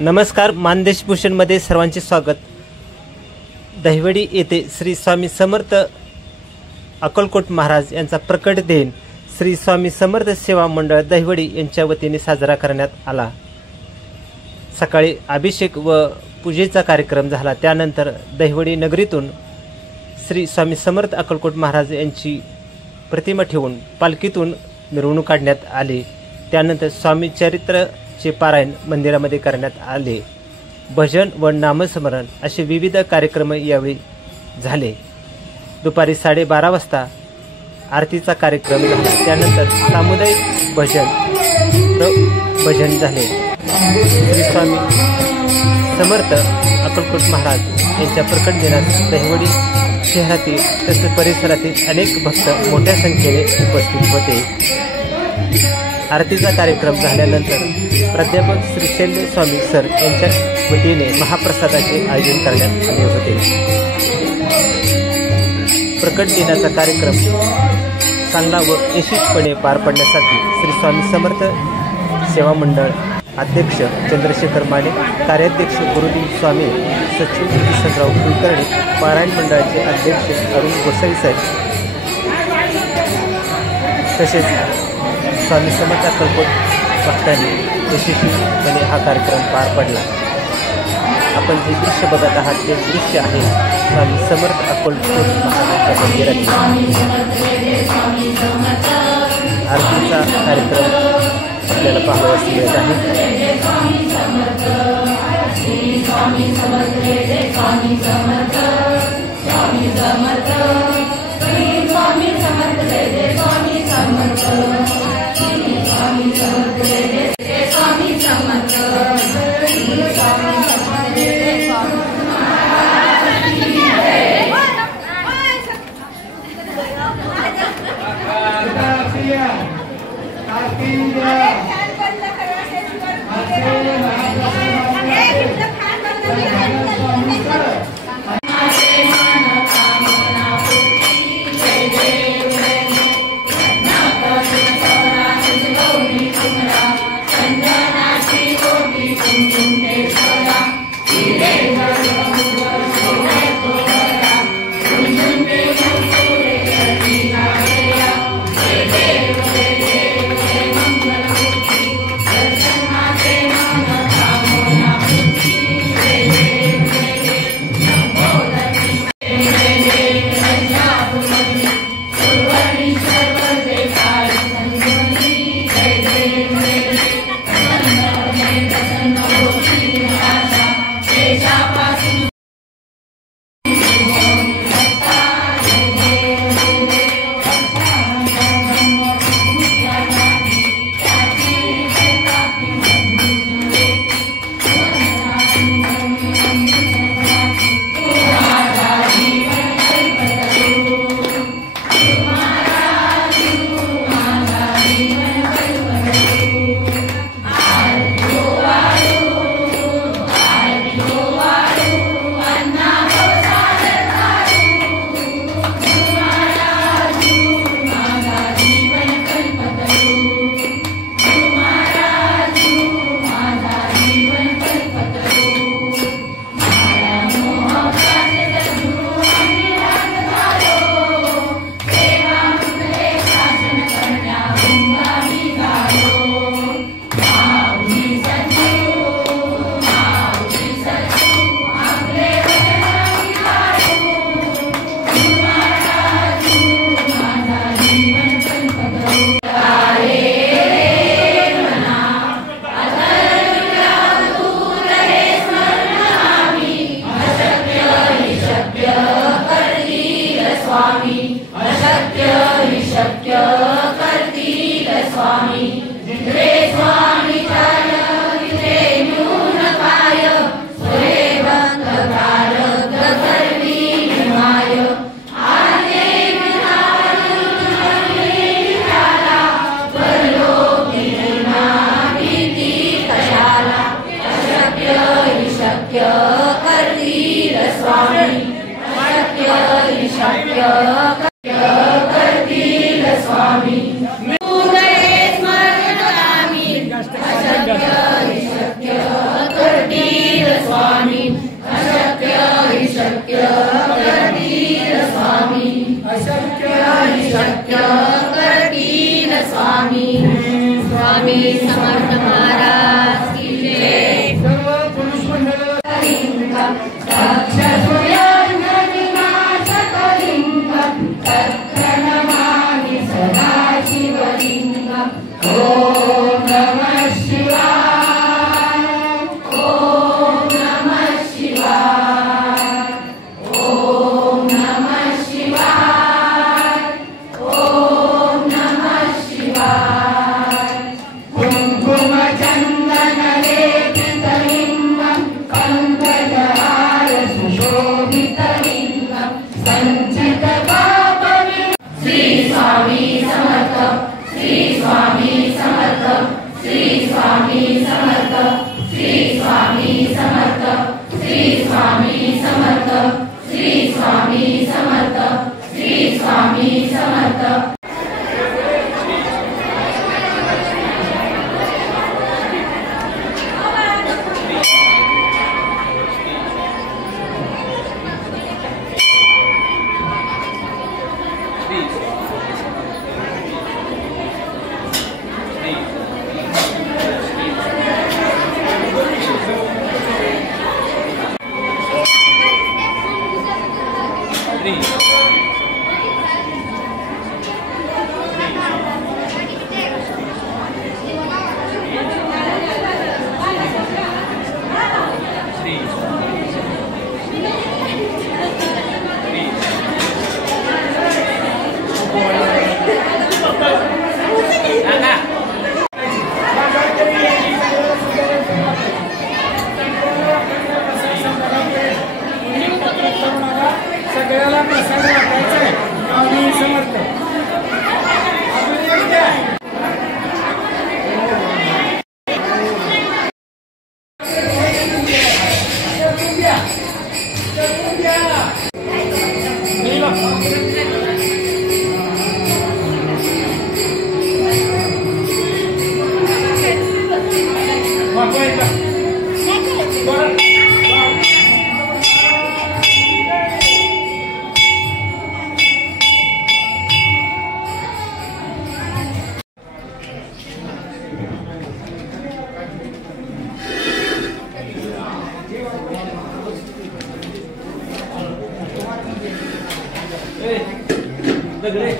नमस्कार, मानदेश भूषणमध्ये सर्वांचे स्वागत। दहिवडी येथे श्री स्वामी समर्थ अक्कलकोट महाराज यांचा प्रकट दिन श्री स्वामी समर्थ सेवा मंडळ दहिवडी यांच्या वतीने साजरा करण्यात आला। सकाळी अभिषेक व पूजेचा कार्यक्रम झाला। त्यानंतर दहिवडी नगरीतून श्री स्वामी समर्थ अक्कलकोट महाराज यांची प्रतिमा ठेवून पालखीतून मिरवणूक काढण्यात आली। त्यानंतर स्वामी चरित्रचे पारायण मंदिरामध्ये करण्यात आले। भजन व नामस्मरण असे विविध कार्यक्रम यावेळी झाले। दुपारी 12:30 वाजता आरतीचा कार्यक्रम झाला। त्यानंतर सामुदायिक भजन झाले। श्री स्वामी समर्थ अक्कलकोट महाराज यांच्या प्रकट दिनात दहिवडी शहरातील तसेच परिसरातील अनेक भक्त मोठ्या संख्येने उपस्थित होते। आरतीचा कार्यक्रम झाल्यानंतर प्राध्यापक श्री शैल्य स्वामी सर यांच्या वतीने महाप्रसादाचे आयोजन करण्यात आले होते। प्रकट दिनाचा कार्यक्रम चांगला व यशस्वीपणे पार पडण्यासाठी श्री स्वामी समर्थ सेवा मंडळ अध्यक्ष चंद्रशेखर माने, कार्याध्यक्ष गुरुदेव स्वामी, सचिव किसनराव कुलकर्णी, पारायण मंडळाचे अध्यक्ष अरुण गोसावी साहेब तसेच स्वामी समर्थ अक्कलकोट भक्तांनी यशस्वीपणे हा कार्यक्रम पार पडला। आपण जे दृश्य बघत आहात ते दृश्य आहे स्वामी समर्थ अक्कलकोट महाराजांच्या मंदिरातील आरतीचा कार्यक्रम आपल्याला पाहावयास मिळत आहे। स्वामी शक्य करतील स्वामी स्वामी समर्थ महाराज की जय। सर्व पुरुष मंडळ सगळ्याला प्रसाद वाटायचा आहे। स्वामी समर्थ। दगडे